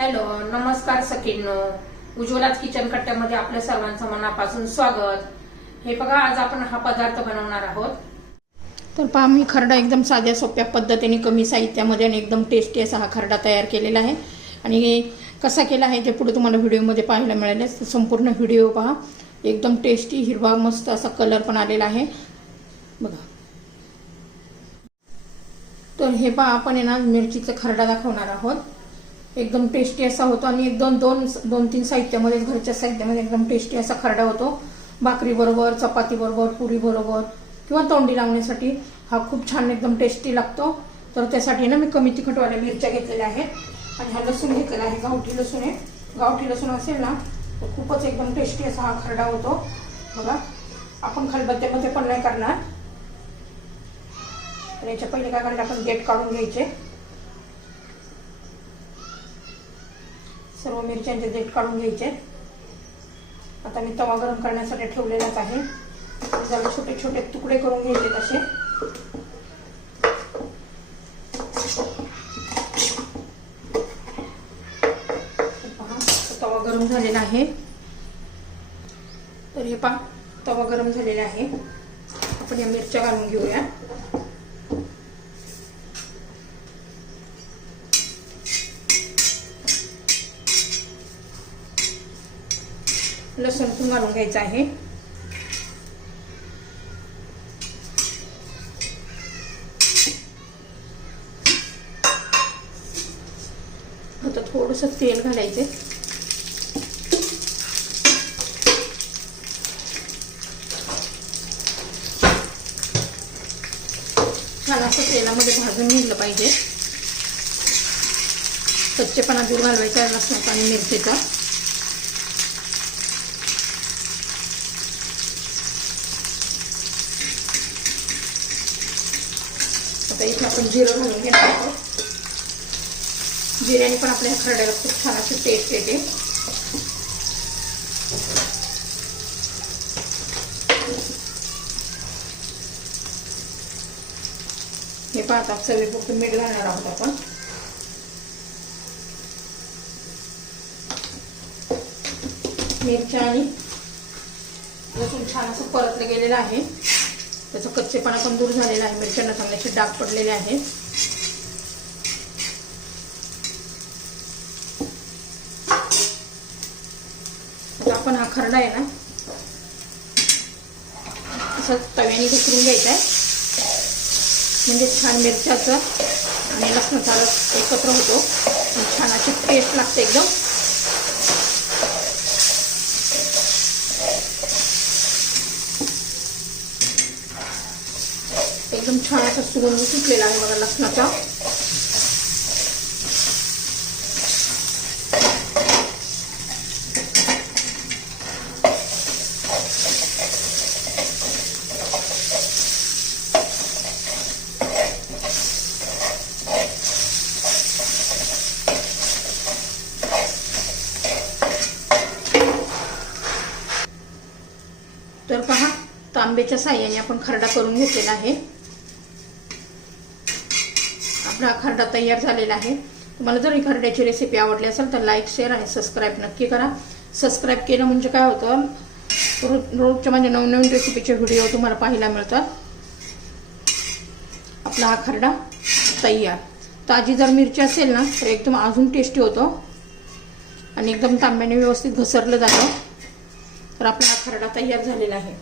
Hello, नमस्कार सखींनो. उज्ज्वलाच kitchen कट्ट्यामध्ये आपल्या सर्वांचं मनापासून स्वागत. हे बघा, आज आपण हा पदार्थ बनवणार आहोत. तर पहा, मी खरडा एकदम साध्या सोप्या पद्धतीने कमी साहित्यामध्ये आणि एकदम टेस्टी असा हा खरडा तयार केलेला आहे. आणि कसा केला आहे ते पुढे तुम्हाला व्हिडिओमध्ये पाहायला मिळेल. संपूर्ण व्हिडिओ पहा. एकदम टेस्टी हिरवा मस्त असा कलर पण आलेला आहे बघा. तर हे पहा, आपण ना मिरचीचा खरडा दाखवणार आहोत. एकदम टेस्टी असा होतो आणि एकदम दोन तीन साहित्यामध्ये, घरच्या साहित्यामध्ये एकदम टेस्टी असा खरडा होतो. भाकरी बरोबर, चपाती बरोबर, पुरी बरोबर किंवा तोंडी लावण्यासाठी हा खूप छान एकदम टेस्टी लागतो. तर त्यासाठी ना मी कमी तिखटवाल्या मिरच्या घेतलेल्या आहेत आणि हा लसूण घेतलेला आहे. गावठी लसूण आहे. गावठी लसूण असेल ना तर खूपच एकदम टेस्टी असा हा खरडा होतो बघा. आपण खलबत्त्यामध्ये पण नाही करणार. तर याच्या पहिले काय करायचं, आपण देठ काढून घ्यायचे. सर्व मिरच्यांचे देठ काढून घ्यायचे. आता मी तवा गरम करण्यासाठी ठेवलेलाच आहे. जरा छोटे छोटे तुकडे करून घ्यायचे तसे. पहा, तवा गरम झालेला आहे. तर हे पहा, तवा गरम झालेला आहे. आपण या मिरच्या घालून घेऊया. लसूण पण घालून घ्यायचं आहे. आता थोडस तेल घालायचे. छान असं तेलामध्ये भाजून घेतलं पाहिजे. कच्चेपणा दूर घालवायचा लसणाचा आणि मिरचीचा. आता इथे आपण जिरं घालून घेणार आहोत. जिऱ्याने पण आपल्या खरड्याला खूप छान अशी टेस्ट येते. हे पाहता, चवीपुरतं मीठ घालणार आहोत आपण. मिरच्या आणि लसूण छान असं परतलं गेलेलं आहे. त्याचा कच्चेपणा पण दूर झालेला आहे. मिरच्यांना चांगल्याचे डाग पडलेले आहेत. आता आपण हा खरडा आहे ना असं तव्याने घुसरून घ्यायचा आहे. म्हणजे छान मिरच्याचं आणि लसणाचा रस एकत्र होतो आणि छान अशी टेस्ट लागते एकदम. एकदम छान असा सुगंध सुटलेला आहे बघा लसणाचा. तर पहा, तांब्याच्या साह्याने आपण खरडा करून घेतलेला आहे. आपला खरडा तयार झालेला आहे. तुम्हाला जर ही खरड्याची रेसिपी आवडली असेल तर लाईक, शेअर आणि सबस्क्राईब नक्की करा. सबस्क्राईब केलं म्हणजे काय होतं, रोजच्या म्हणजे नवनवीन रेसिपीचे व्हिडिओ तुम्हाला पाहायला मिळतात. आपला हा खरडा तयार. ताजी जर मिरची असेल ना तर एकदम अजून टेस्टी होतो आणि एकदम तांब्याने व्यवस्थित घसरलं जातं. तर आपला हा खरडा तयार झालेला आहे.